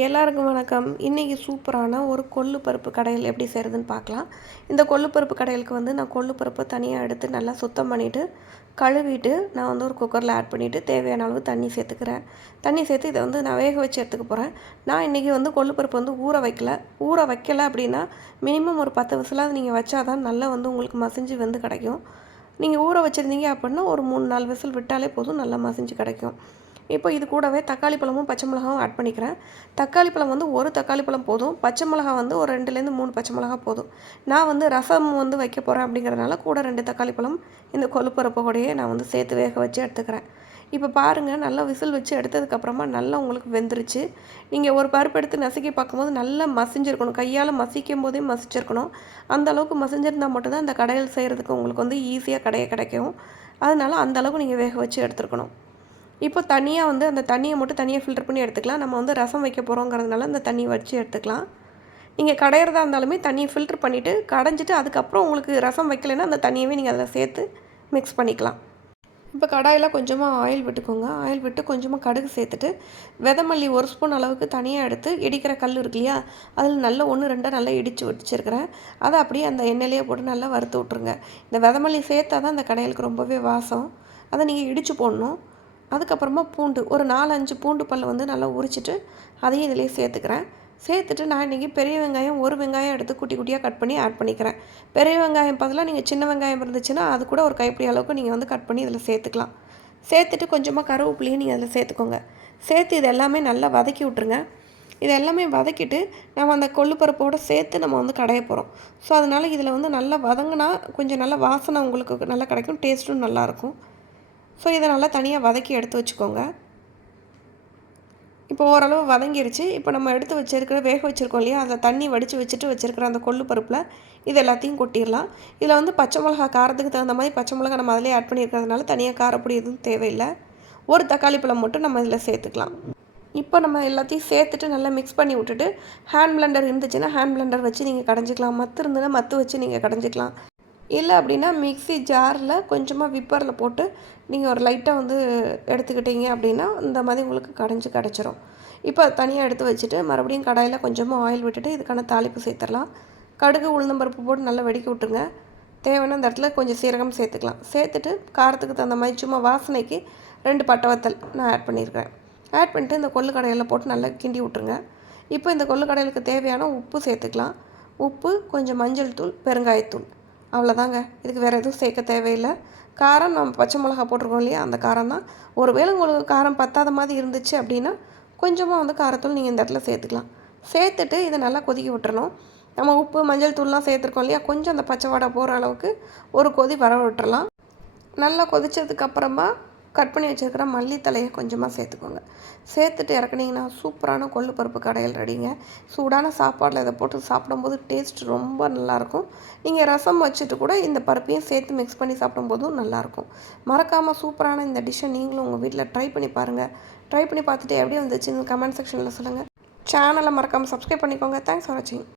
எல்லாருக்கும் வணக்கம். இன்றைக்கி சூப்பரான ஒரு கொள்ளு பருப்பு கடையில் எப்படி செய்கிறதுன்னு பார்க்கலாம். இந்த கொள்ளு பருப்பு கடையிலுக்கு வந்து நான் கொள்ளு பருப்பை தனியாக எடுத்து நல்லா சுத்தம் பண்ணிவிட்டு கழுவிட்டு நான் வந்து ஒரு குக்கரில் ஆட் பண்ணிவிட்டு தேவையான அளவு தண்ணி சேர்த்துக்கிறேன். தண்ணி சேர்த்து இதை வந்து நான் வேக வச்சு எடுத்துக்க போகிறேன் நான் இன்றைக்கி வந்து கொள்ளு பருப்பு வந்து ஊற வைக்கல. ஊற வைக்கல அப்படின்னா மினிமம் ஒரு பத்து விசிலாவது நீங்கள் வச்சாதான் நல்லா வந்து உங்களுக்கு மசிஞ்சு வந்து கிடைக்கும். நீங்கள் ஊற வச்சுருந்தீங்க அப்படின்னா ஒரு மூணு நாலு விசில் விட்டாலே போதும் நல்லா மசிஞ்சு கிடைக்கும். இப்போ இது கூடவே தக்காளி பழமும் பச்சை மிளகாவும் ஆட் பண்ணிக்கிறேன். தக்காளி பழம் வந்து ஒரு தக்காளி பழம் போதும் பச்சை மிளகா வந்து ஒரு ரெண்டுலேருந்து மூணு பச்சை மிளகா போதும். நான் வந்து ரசம் வந்து வைக்க போகிறேன் அப்படிங்கிறதுனால கூட ரெண்டு தக்காளி பழம் இந்த கொழுப்பரப்பு கூடயே நான் வந்து சேர்த்து வேக வச்சு எடுத்துக்கிறேன். இப்போ பாருங்கள் நல்லா விசில் வச்சு எடுத்ததுக்கப்புறமா நல்லா உங்களுக்கு வெந்துருச்சு. நீங்கள் ஒரு பருப்பு எடுத்து நசுக்கி பார்க்கும்போது நல்லா மசிஞ்சிருக்கணும். கையால் மசிக்கும் போதே மசிச்சிருக்கணும். அந்த அளவுக்கு மசிஞ்சிருந்தால் மட்டும்தான் அந்த கடையில் செய்கிறதுக்கு உங்களுக்கு வந்து ஈஸியாக கடையை கிடைக்கும். அதனால் அந்த அளவுக்கு நீங்கள் வேக வச்சு எடுத்துருக்கணும். இப்போ தனியாக வந்து அந்த தண்ணியை மட்டும் தனியாக ஃபில்டர் பண்ணி எடுத்துக்கலாம். நம்ம வந்து ரசம் வைக்க போகிறோங்கிறதுனால அந்த தண்ணி வச்சு எடுத்துக்கலாம். நீங்கள் கடையிறதா இருந்தாலுமே தண்ணியை ஃபில்ட்ரு பண்ணிவிட்டு கடைஞ்சிட்டு அதுக்கப்புறம் உங்களுக்கு ரசம் வைக்கலைன்னா அந்த தண்ணியவே நீங்கள் அதில் சேர்த்து மிக்ஸ் பண்ணிக்கலாம். இப்போ கடாயில் கொஞ்சமாக ஆயில் விட்டுக்கோங்க. ஆயில் விட்டு கொஞ்சமாக கடுகு சேர்த்துட்டு விதமல்லி ஒரு ஸ்பூன் அளவுக்கு தனியாக எடுத்து இடிக்கிற கல் இருக்கு இல்லையா? அதில் நல்லா ஒன்று ரெண்டாக நல்லா இடித்து வச்சுருக்கிறேன். அதை அப்படியே அந்த எண்ணெயிலேயே போட்டு நல்லா வறுத்து விட்ருங்க இந்த விதமல்லி சேர்த்தா தான் அந்த கடையிலுக்கு ரொம்பவே வாசம். அதை நீங்கள் இடித்து போடணும். அதுக்கப்புறமா பூண்டு ஒரு நாலஞ்சு பூண்டு பல் வந்து நல்லா உரிச்சிட்டு அதையும் இதிலே சேர்த்துக்கிறேன். சேர்த்துட்டு நான் இன்றைக்கி பெரிய வெங்காயம் ஒரு வெங்காயம் எடுத்து குட்டி குட்டியாக கட் பண்ணி ஆட் பண்ணிக்கிறேன். பெரிய வெங்காயம் பதிலாக நீங்கள் சின்ன வெங்காயம் இருந்துச்சுன்னா அது கூட ஒரு கைப்பிடி அளவுக்கு நீங்கள் வந்து கட் பண்ணி இதில் சேர்த்துக்கலாம். சேர்த்துட்டு கொஞ்சமாக கருவேப்பிலையும் நீங்கள் அதில் சேர்த்துக்கோங்க. சேர்த்து இது எல்லாமே நல்லா வதக்கி விட்ருங்க இது எல்லாமே வதக்கிட்டு நம்ம அந்த கொள்ளுப்பருப்போடு சேர்த்து நம்ம வந்து கடைய போகிறோம் ஸோ அதனால் இதில் வந்து நல்லா வதங்கினா கொஞ்சம் நல்லா வாசனை உங்களுக்கு நல்லா கிடைக்கும் டேஸ்ட்டும் நல்லாயிருக்கும் ஸோ இதை நல்லா தனியாக வதக்கி எடுத்து வச்சுக்கோங்க. இப்போ ஓரளவு வதங்கிருச்சு. இப்போ நம்ம எடுத்து வச்சுருக்கிற வேக வச்சுருக்கோம் இல்லையா? அந்த தண்ணி வடித்து வச்சுட்டு வச்சுருக்கிற அந்த கொள்ளு பருப்பில் இது எல்லாத்தையும் கொட்டிடலாம். இதில் வந்து பச்சை மிளகா காரத்துக்கு தகுந்த மாதிரி பச்சை மிளகா நம்ம அதிலே ஆட் பண்ணியிருக்கிறதுனால தனியாக காரப்பொடி எதுவும் தேவையில்லை. ஒரு தக்காளி பழம் மட்டும் நம்ம இதில் சேர்த்துக்கலாம். இப்போ நம்ம எல்லாத்தையும் சேர்த்துட்டு நல்லா மிக்ஸ் பண்ணி விட்டுட்டு ஹேண்ட் பிளண்டர் இருந்துச்சுன்னா ஹேண்ட் பிளண்டர் வச்சு நீங்கள் கடைஞ்சிக்கலாம். மற்ற இருந்ததுன்னா மற்ற வச்சு நீங்கள் கடைஞ்சிக்கலாம். இல்லை அப்படின்னா மிக்சி ஜாரில் கொஞ்சமாக விப்பரில் போட்டு நீங்கள் ஒரு லைட்டாக வந்து எடுத்துக்கிட்டீங்க அப்படின்னா இந்த மாதிரி உங்களுக்கு கடைஞ்சி கிடச்சிரும். இப்போ தனியாக எடுத்து வச்சுட்டு மறுபடியும் கடாயில் கொஞ்சமாக ஆயில் விட்டுட்டு இதுக்கான தாளிப்பு சேர்த்துடலாம். கடுகு உளுந்தம்பருப்பு போட்டு நல்லா வெடிக்க விட்டுருங்க. தேவையான அந்த இடத்துல கொஞ்சம் சீரகம் சேர்த்துக்கலாம். சேர்த்துட்டு காரத்துக்கு தகுந்த மாதிரி சும்மா வாசனைக்கு ரெண்டு பட்டை வத்தல் நான் ஆட் பண்ணியிருக்கிறேன் ஆட் பண்ணிட்டு இந்த கொள்ளு கடையில் போட்டு நல்லா கிண்டி விட்ருங்க இப்போ இந்த கொள்ளு கடையிலுக்கு தேவையான உப்பு சேர்த்துக்கலாம். உப்பு கொஞ்சம் மஞ்சள் தூள் பெருங்காயத்தூள். அவ்வளோதாங்க. இதுக்கு வேறு எதுவும் சேர்க்க தேவையில்லை. காரம் நம்ம பச்சை மிளகா போட்டிருக்கோம் இல்லையா? அந்த காரம் தான். ஒருவேளை உங்களுக்கு காரம் பத்தாத மாதிரி இருந்துச்சு அப்படின்னா கொஞ்சமாக வந்து காரத்தூள் நீங்கள் இந்த இடத்துல சேர்த்துக்கலாம். சேர்த்துட்டு இதை நல்லா கொதிக்க விட்டுறணும். நம்ம உப்பு மஞ்சள் தூள்லாம் சேர்த்துருக்கோம் இல்லையா? கொஞ்சம் அந்த பச்சை வாடை போகிற அளவுக்கு ஒரு கொதி வர விட்டுறலாம். நல்லா கொதித்ததுக்கப்புறமா கட் பண்ணி வச்சுருக்கிற மல்லித்தலையை கொஞ்சமாக சேர்த்துக்கோங்க. சேர்த்துட்டு இறக்குனீங்கன்னா சூப்பரான கொள்ளு பருப்பு கடையில் ரெடிங்க. சூடான சாப்பாடில் இதை போட்டு சாப்பிடும்போது டேஸ்ட் ரொம்ப நல்லாயிருக்கும். நீங்கள் ரசம் வச்சுட்டு கூட இந்த பருப்பையும் சேர்த்து மிக்ஸ் பண்ணி சாப்பிடும்போதும் நல்லாயிருக்கும். மறக்காமல் சூப்பரான இந்த டிஷ்ஷை நீங்களும் உங்கள் வீட்டில் ட்ரை பண்ணி பாருங்கள் ட்ரை பண்ணி பார்த்துட்டு எப்படி வந்துச்சுன்னு கமெண்ட் செக்ஷனில் சொல்லுங்கள் சேனலை மறக்காமல் சப்ஸ்கிரைப் பண்ணிக்கோங்க. தேங்க்ஸ் ஃபார் வாட்சிங்